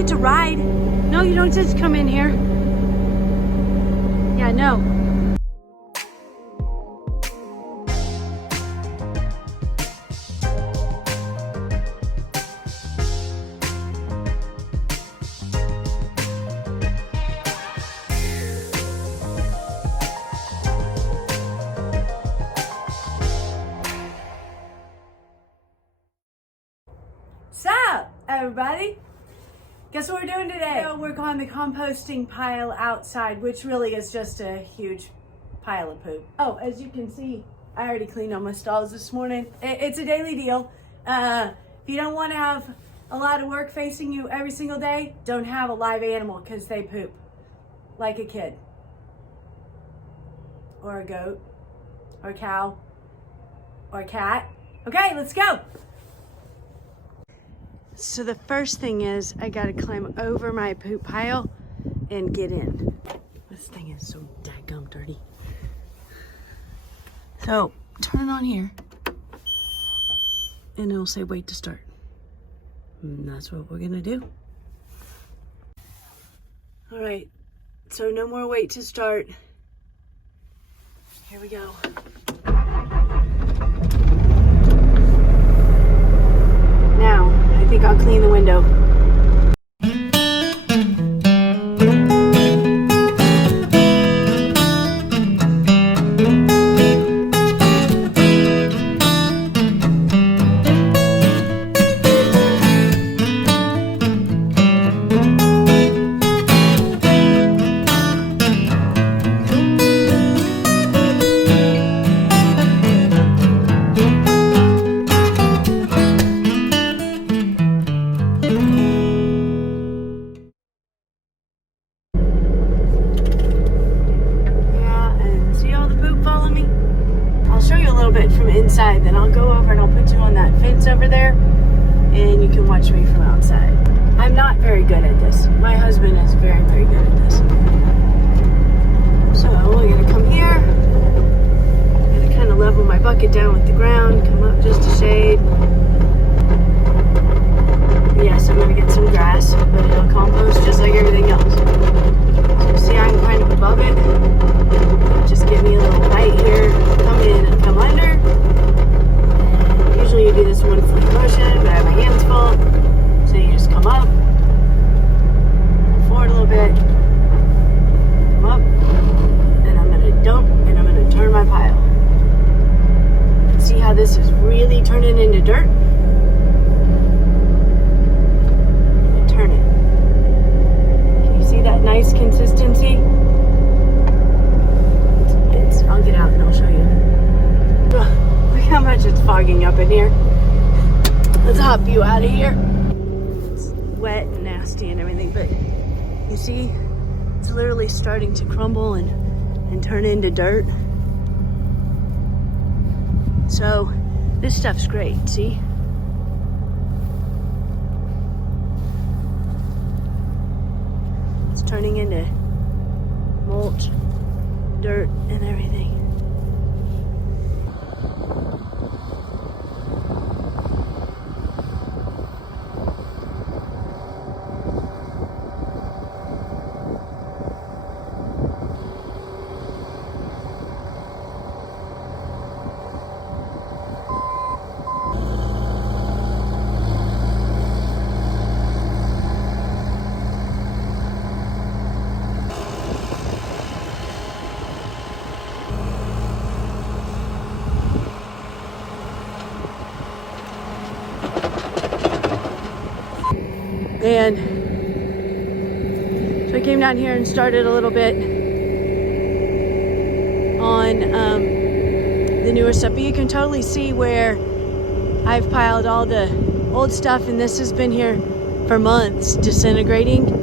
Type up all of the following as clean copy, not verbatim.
get to ride. No, you don't just come in here. Yeah, no. Sup, everybody? Guess what we're doing today? We'll work on the composting pile outside, which really is just a huge pile of poop. Oh, as you can see, I already cleaned all my stalls this morning. It's a daily deal. If you don't want to have a lot of work facing you every single day, don't have a live animal because they poop like a kid. Or a goat, or a cow, or a cat. Okay, let's go. So the first thing is I gotta climb over my poop pile and get in. This thing is so daggum dirty. So turn it on here and it'll say wait to start. And that's what we're gonna do. All right, so no more wait to start. Here we go. Now, I think I'll clean the window. Inside, then I'll go over and I'll put you on that fence over there and you can watch me from outside. I'm not very good at this. My husband is very, very good at this. So we're gonna come here. I'm gonna kind of level my bucket down with the ground, come up just a shade. Yes, I'm gonna get some grass, but it'll compost just like everything else. So you see I'm kind of above it. Just give me a little bite here, come in and come under. Usually you do this one flick motion, but I have my hands full. So you just come up, forward a little bit, come up, and I'm gonna dump and I'm gonna turn my pile. See how this is really turning into dirt? And turn it. Can you see that nice consistency? I'll get out and I'll show you. Ugh, look how much it's fogging up in here. Let's hop you out of here. It's wet and nasty and everything, but you see, it's literally starting to crumble and turn into dirt. So this stuff's great, see? It's turning into mulch, dirt, and everything. And so I came down here and started a little bit on the newer stuff, but you can totally see where I've piled all the old stuff, and this has been here for months disintegrating.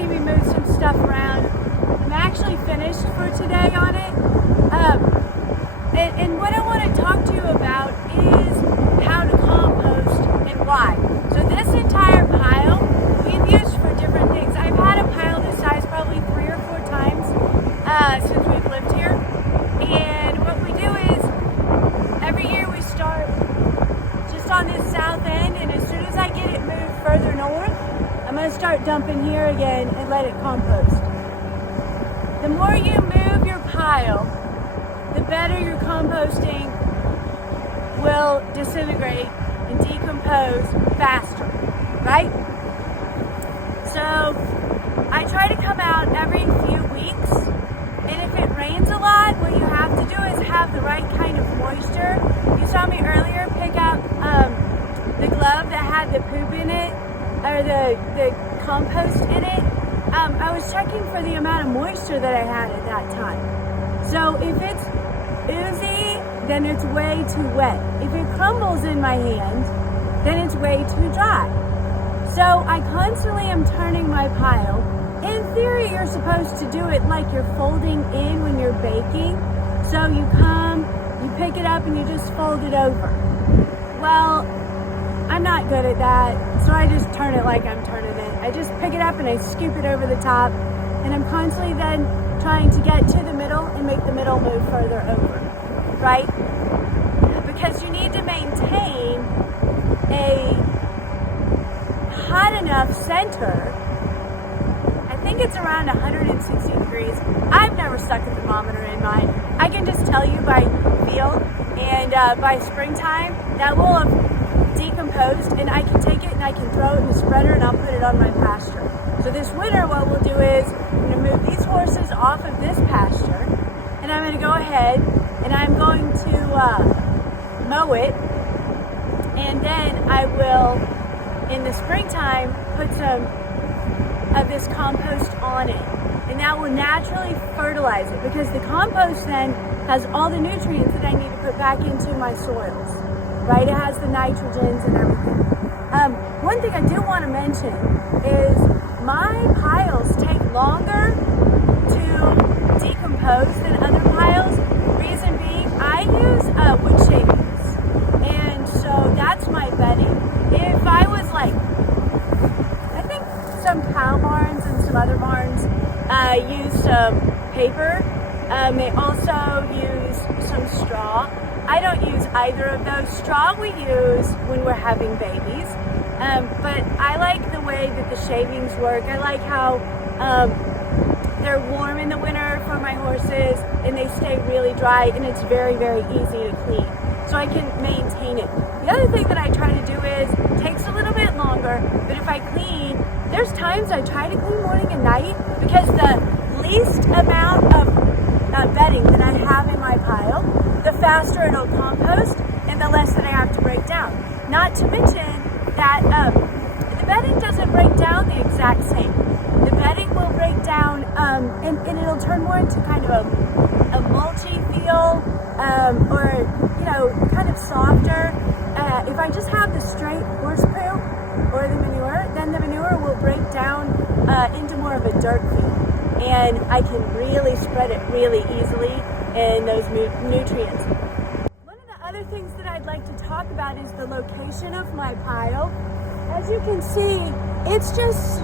see me move some stuff around. I'm actually finished for today on it. And what I want to talk to you about is how to compost and why. So this entire pile we've used for different things. I've had a pile this size probably 3 or 4 times since we've lived here. And what we do is every year we start just on this south end, and as soon as I get it moved further north, I'm going to start dumping here again and let it compost. The more you move your pile, the better your composting will disintegrate and decompose faster, right? So I try to come out every few weeks, and if it rains a lot, what you have to do is have the right kind of moisture. You saw me earlier pick out the glove that had the poop in it, or the compost in it. I was checking for the amount of moisture that I had at that time. So if it's oozy, then it's way too wet. If it crumbles in my hand, then it's way too dry. So I constantly am turning my pile. In theory, you're supposed to do it like you're folding in when you're baking. So you come, you pick it up, and you just fold it over. Well, I'm not good at that, so I just turn it like I'm turning it. I just pick it up and I scoop it over the top, and I'm constantly then trying to get to the middle and make the middle move further over, right? Because you need to maintain a hot enough center. I think it's around 160 degrees. I've never stuck a thermometer in mine. I can just tell you by feel, and by springtime, that will have decomposed, and I can take it and I can throw it in a spreader and I'll put it on my pasture. So this winter what we'll do is I'm going to move these horses off of this pasture, and I'm going to go ahead and I'm going to mow it, and then I will in the springtime put some of this compost on it, and that will naturally fertilize it, because the compost then has all the nutrients that I need to put back into my soils, right? It has the nitrogens and everything. One thing I do want to mention is my piles take longer to decompose than other piles. Reason being, I use wood shavings, and so that's my bedding. If I was like, I think some cow barns and some other barns use some paper. They also use some straw. I don't use either of those. Straw we use when we're having babies, but I like the way that the shavings work. I like how they're warm in the winter for my horses, and they stay really dry, and it's very, very easy to clean, so I can maintain it. The other thing that I try to do is, it takes a little bit longer, but if I clean, there's times I try to clean morning and night, because the least amount of bedding that I have in my pile, the faster it'll compost and the less that I have to break down. Not to mention that the bedding doesn't break down the exact same. The bedding will break down and it'll turn more into kind of a mulchy feel, or, you know, kind of softer. If I just have the straight horse poop or the manure, then the manure will break down into more of a dirt feel, and I can really spread it really easily in those nutrients. One of the other things that I'd like to talk about is the location of my pile. As you can see, it's just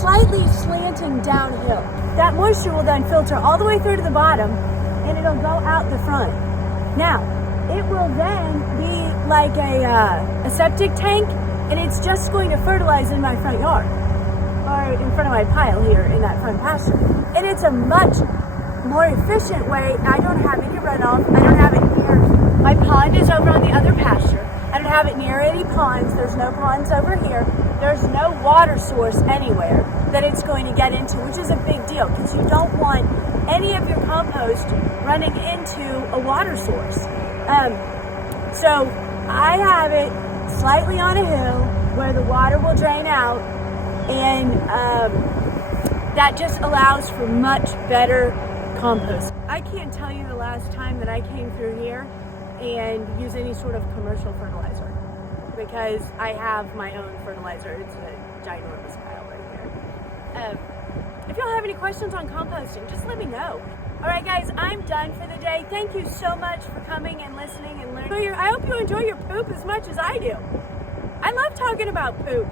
slightly slanting downhill. That moisture will then filter all the way through to the bottom, and it'll go out the front. Now, it will then be like a septic tank, and it's just going to fertilize in my front yard, or in front of my pile here in that front pasture. And it's a much more efficient way. I don't have any runoff. I don't have it near. My pond is over on the other pasture. I don't have it near any ponds. There's no ponds over here. There's no water source anywhere that it's going to get into, which is a big deal, because you don't want any of your compost running into a water source. So I have it slightly on a hill where the water will drain out, and that just allows for much better compost. I can't tell you the last time that I came through here and used any sort of commercial fertilizer, because I have my own fertilizer. It's a ginormous pile right if y'all have any questions on composting, just let me know. All right, guys, I'm done for the day. Thank you so much for coming and listening and learning. I hope you enjoy your poop as much as I do. I love talking about poop.